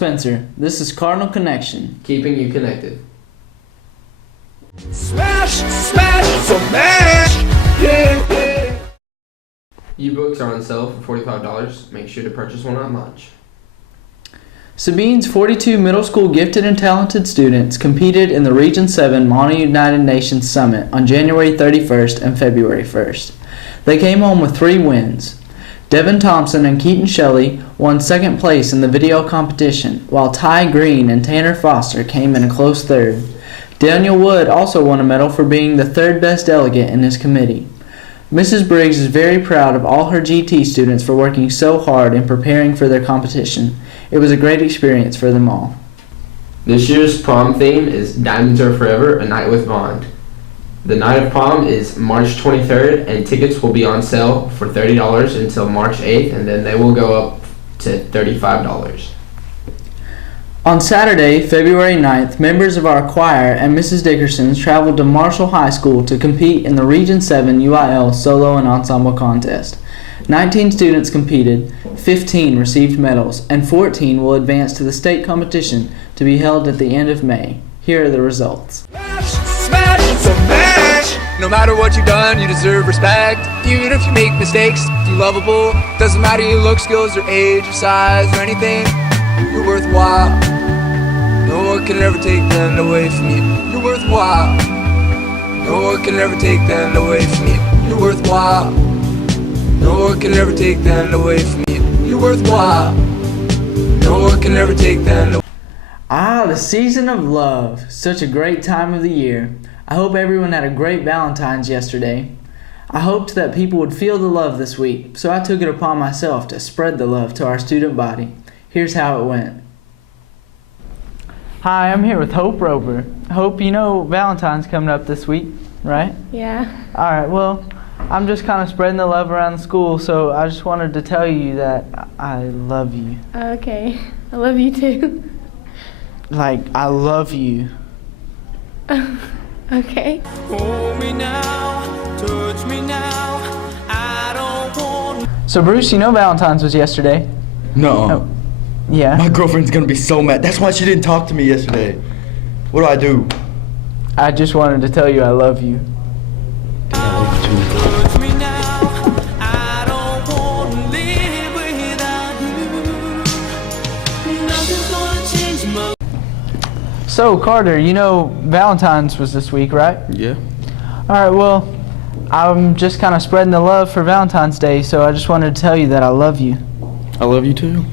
Spencer. This is Cardinal Connection. Keeping you connected. Smash, smash, smash, yeah. Ebooks are on sale for $45. Make sure to purchase one at lunch. Sabine's 42 middle school gifted and talented students competed in the Region 7 Mana United Nations Summit on January 31st and February 1st. They came home with 3 wins. Devin Thompson and Keaton Shelley won second place in the video competition, while Ty Green and Tanner Foster came in a close third. Daniel Wood also won a medal for being the third best delegate in his committee. Mrs. Briggs is very proud of all her GT students for working so hard in preparing for their competition. It was a great experience for them all. This year's prom theme is Diamonds Are Forever, A Night with Bond. The night of prom is March 23rd, and tickets will be on sale for $30 until March 8th, and then they will go up to $35. On Saturday, February 9th, members of our choir and Mrs. Dickerson's traveled to Marshall High School to compete in the Region 7 UIL Solo and Ensemble Contest. 19 students competed, 15 received medals, and 14 will advance to the state competition to be held at the end of May. Here are the results. Smash, smash, smash. No matter what you've done, you deserve respect. Even if you make mistakes, you're lovable. Doesn't matter your look, skills, or age, or size, or anything. You're worthwhile. No one can ever take that away from you. You're worthwhile. No one can ever take that away from you. You're worthwhile. No one can ever take that away from you. You're worthwhile. No one can ever take that away. Ah, the season of love. Such a great time of the year. I hope everyone had a great Valentine's yesterday. I hoped that people would feel the love this week, so I took it upon myself to spread the love to our student body. Here's how it went. Hi, I'm here with Hope Roper. Hope, you know Valentine's coming up this week, right? Yeah. Alright, well, I'm just kind of spreading the love around the school, so I just wanted to tell you that I love you. Okay. I love you too. Like, I love you. Okay. Hold me now, touch me now. I don't want. So Bruce, you know Valentine's was yesterday? No. Oh, yeah. My girlfriend's gonna be so mad. That's why she didn't talk to me yesterday. What do I do? I just wanted to tell you I love you. Touch me now. I don't want to live without you. Nothing's gonna change my. So Carter, you know Valentine's was this week, right? Yeah. Alright, well, I'm just kind of spreading the love for Valentine's Day, so I just wanted to tell you that I love you. I love you too.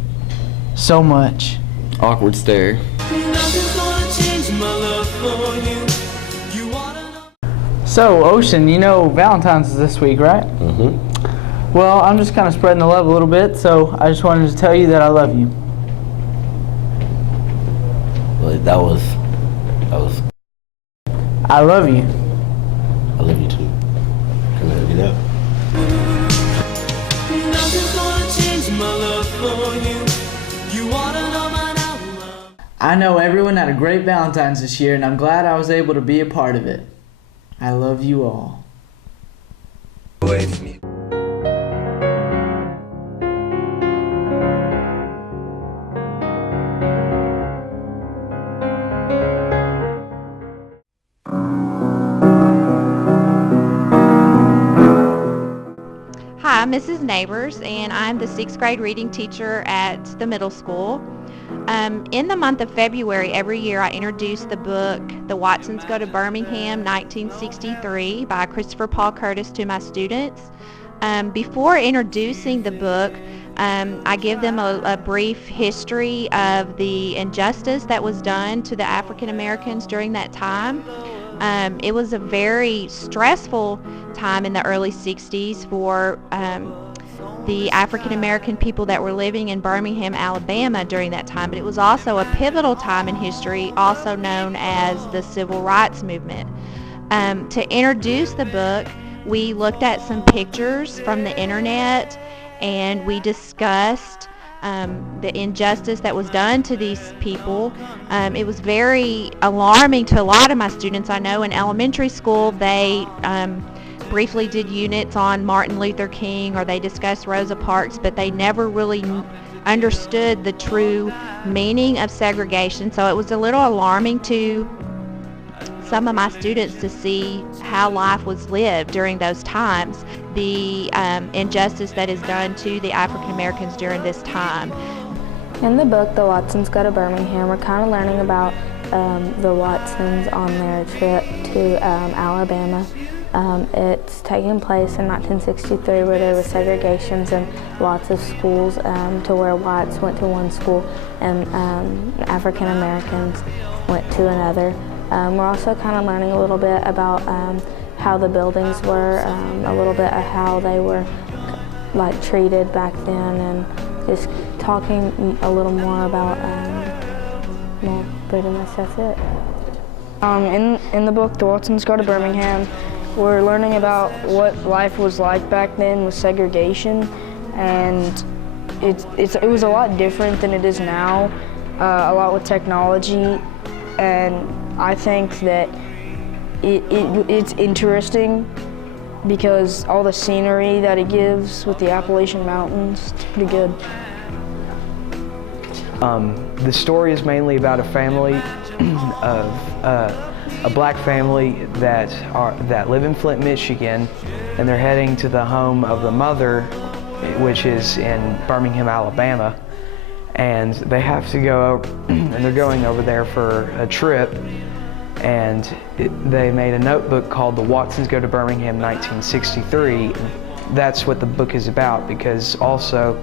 So much. Awkward stare. Nothing's gonna change my love for you. You wanna know? So Ocean, you know Valentine's is this week, right? Mm-hmm. Well, I'm just kind of spreading the love a little bit, so I just wanted to tell you that I love you. Well, that was. I love you. I love you too. Can I get up? Nothing's gonna change my love for you. You wanna know my love? I know everyone had a great Valentine's this year, and I'm glad I was able to be a part of it. I love you all. Away from me. Hi, I'm Mrs. Neighbors, and I'm the 6th grade reading teacher at the middle school. In the month of February every year I introduce the book The Watsons Go to Birmingham 1963 by Christopher Paul Curtis to my students. Before introducing the book, I give them a brief history of the injustice that was done to the African Americans during that time. It was a very stressful time in the early 60s for the African American people that were living in Birmingham, Alabama during that time, but it was also a pivotal time in history, also known as the Civil Rights Movement. To introduce the book, we looked at some pictures from the internet and we discussed the injustice that was done to these people. It was very alarming to a lot of my students. I know in elementary school they briefly did units on Martin Luther King or they discussed Rosa Parks, but they never really understood the true meaning of segregation. So it was a little alarming to some of my students to see how life was lived during those times, the injustice that is done to the African Americans during this time. In the book, The Watsons Go to Birmingham, we're kind of learning about the Watsons on their trip to Alabama. It's taking place in 1963 where there were segregations in lots of schools to where whites went to one school and African Americans went to another. We're also kind of learning a little bit about how the buildings were, a little bit of how they were like treated back then, and just talking a little more about, well, pretty much that's it. In the book, The Watsons Go to Birmingham, we're learning about what life was like back then with segregation, and it was a lot different than it is now, a lot with technology, and I think that it's interesting because all the scenery that it gives with the Appalachian Mountains, it's pretty good. The story is mainly about a family of a black family that live in Flint, Michigan, and they're heading to the home of the mother, which is in Birmingham, Alabama, and they have to go, and they're going over there for a trip, and they made a notebook called The Watsons Go to Birmingham 1963. That's what the book is about, because also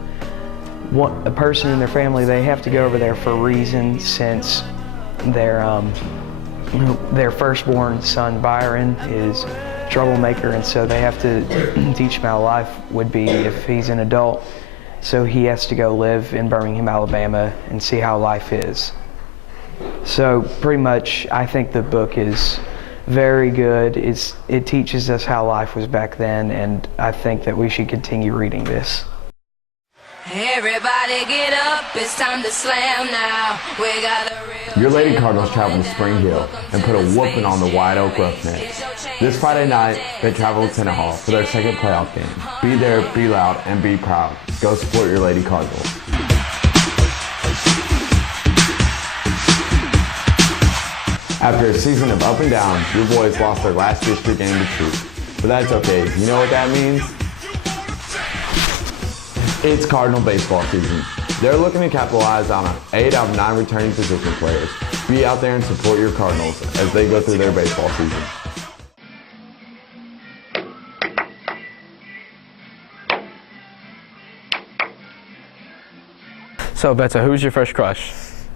a person in their family, they have to go over there for a reason, since their firstborn son Byron is a troublemaker, and so they have to teach him how life would be if he's an adult. So he has to go live in Birmingham, Alabama, and see how life is. So pretty much, I think the book is very good. It teaches us how life was back then, and I think that we should continue reading this. Everybody get up, it's time to slam now. We got the real Your Lady Cardinals traveled to Spring Hill and put a whooping on the White Oak Roughnecks. This Friday night, they travel to Tenet Hall for their second playoff game. Be there, be loud, and be proud. Go support your Lady Cardinals. After a season of up and down, your boys lost their last district game to Troop. But that's okay. You know what that means? It's Cardinal baseball season. They're looking to capitalize on 8 out of 9 returning position players. Be out there and support your Cardinals as they go through their baseball season. So, Betsa, who's your first crush?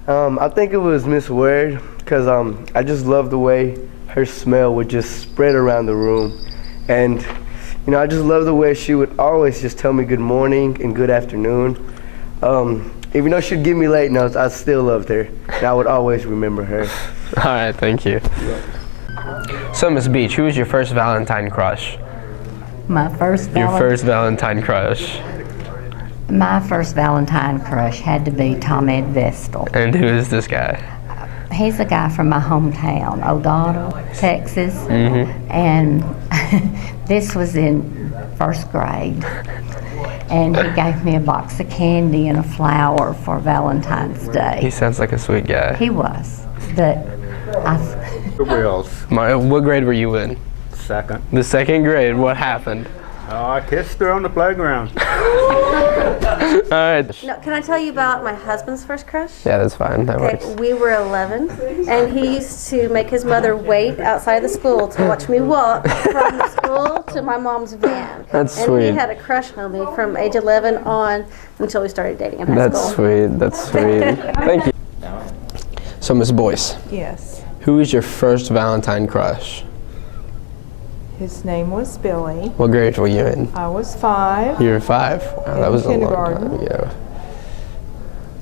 I think it was Miss Ward, because I just love the way her smell would just spread around the room. And you know, I just love the way she would always just tell me good morning and good afternoon. Even though she'd give me late notes, I still loved her. And I would always remember her. All right, thank you. So, Miss Beach, who was your first Valentine crush? My first Valentine crush. My first Valentine crush had to be Tom Ed Vestal. And who is this guy? He's a guy from my hometown, O'Donnell, Texas. Mm-hmm. And this was in first grade. And he gave me a box of candy and a flower for Valentine's Day. He sounds like a sweet guy. He was, but What grade were you in? Second. The second grade. What happened? I kissed her on the playground. All right. No, can I tell you about my husband's first crush? Yeah, that's fine. That works. We were 11, and he used to make his mother wait outside the school to watch me walk from the school to my mom's van. That's and sweet. And he had a crush on me from age 11 on until we started dating in high That's school. sweet. That's sweet. Thank you. So, Miss Boyce. Yes. Who was your first Valentine crush? His name was Billy. What grade were you in? I was 5. You were 5? Wow, that was a long time ago.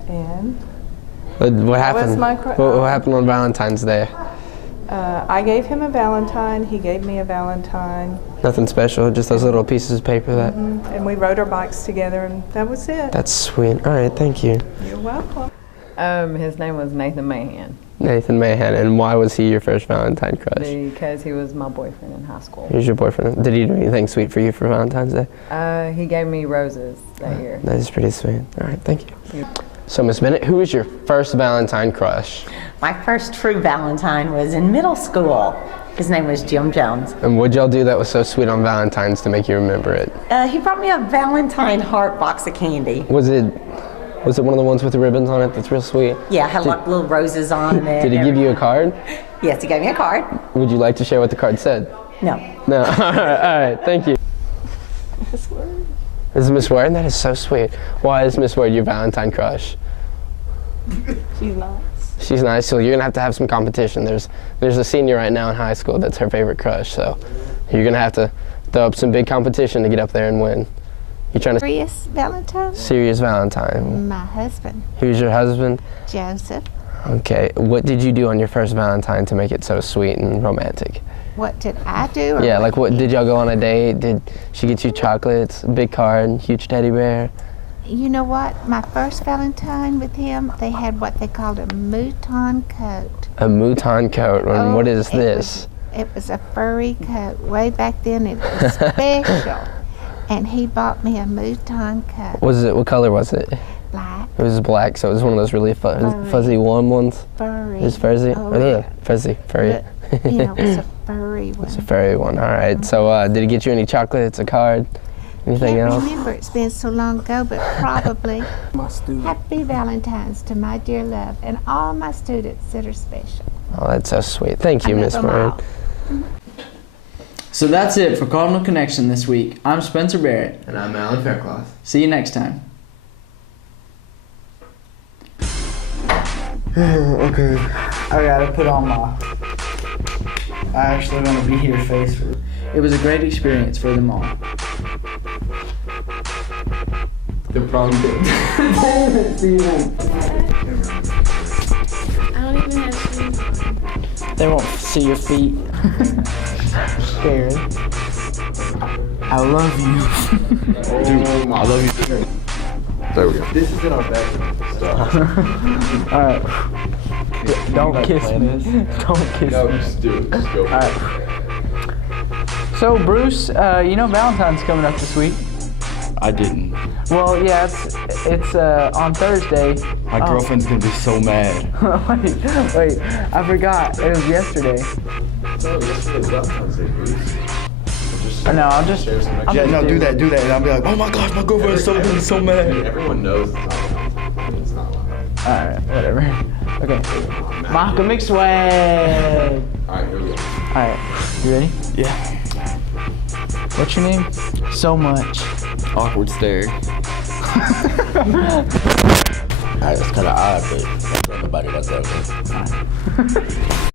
And what happened? was my what happened on Valentine's Day? I gave him a Valentine. He gave me a Valentine. Nothing special, just those little pieces of paper that. And we rode our bikes together, and that was it. That's sweet. All right, thank you. You're welcome. His name was Nathan Mahan. Nathan Mahan. And why was he your first Valentine crush? Because he was my boyfriend in high school. He was your boyfriend. Did he do anything sweet for you for Valentine's Day? He gave me roses that year. That is pretty sweet. All right, thank you. So, Miss Bennett, who was your first Valentine crush? My first true Valentine was in middle school. His name was Jim Jones. And what'd y'all do that was so sweet on Valentine's to make you remember it? He brought me a Valentine heart box of candy. Was it one of the ones with the ribbons on it that's real sweet? Yeah, had little roses on it. Did he give you a card? Yes, he gave me a card. Would you like to share what the card said? No. No. All right, thank you. Miss Word. This is Miss Word? That is so sweet. Why is Miss Word your Valentine crush? She's nice. She's nice, so you're gonna have some competition. There's a senior right now in high school that's her favorite crush, so you're gonna have to throw up some big competition to get up there and win. You trying to Serious Valentine? Serious Valentine. My husband, Who's your husband? Joseph. Okay. What did you do on your first Valentine to make it so sweet and romantic? What did I do? Yeah, like what did y'all go on a date? Did she get you chocolates, a big card, huge teddy bear? You know what? My first Valentine with him, they had what they called a mouton coat. A mouton coat. And what is this? It was a furry coat. Way back then, it was special. And he bought me a mouton coat. What color was it? Black. It was black, so it was one of those really fuzzy warm ones. Furry. It was fuzzy. Fuzzy, furry. But, you know, it was a furry one. It's a furry one. All right. So, did he get you any chocolates, a card, anything Can't else? remember, it's been so long ago, but probably. Happy Valentine's to my dear love and all my students that are special. Oh, that's so sweet. Thank you, I love Miss them Murray. all. So that's it for Cardinal Connection this week. I'm Spencer Barrett. And I'm Alan Faircloth. See you next time. Okay, I gotta put on my I actually want to be here face for. It was a great experience for them all. The prom date. I don't even have shoes. They won't see your feet. Scared. I love you. Dude, I love you too. There we go. This is in our bedroom. Alright. Don't kiss me. Don't kiss No, me. just do it. Just go. Alright. So, Bruce, you know Valentine's coming up this week. I didn't. Well, yeah, it's on Thursday. My girlfriend's gonna be so mad. wait, I forgot. It was yesterday. No, yesterday was Valentine's Day, Bruce. No, I'll just. Yeah, no, do that, and I'll be like, oh my gosh, my girlfriend's so gonna be so mad. Everyone knows it's not Valentine's. It's not Valentine's. Alright, whatever. Okay. Malcolm McSwag. Alright, here we go. Alright, you ready? Yeah. What's your name? So much. Awkward stare. Alright, that's kind of odd, but don't worry about it. That's okay.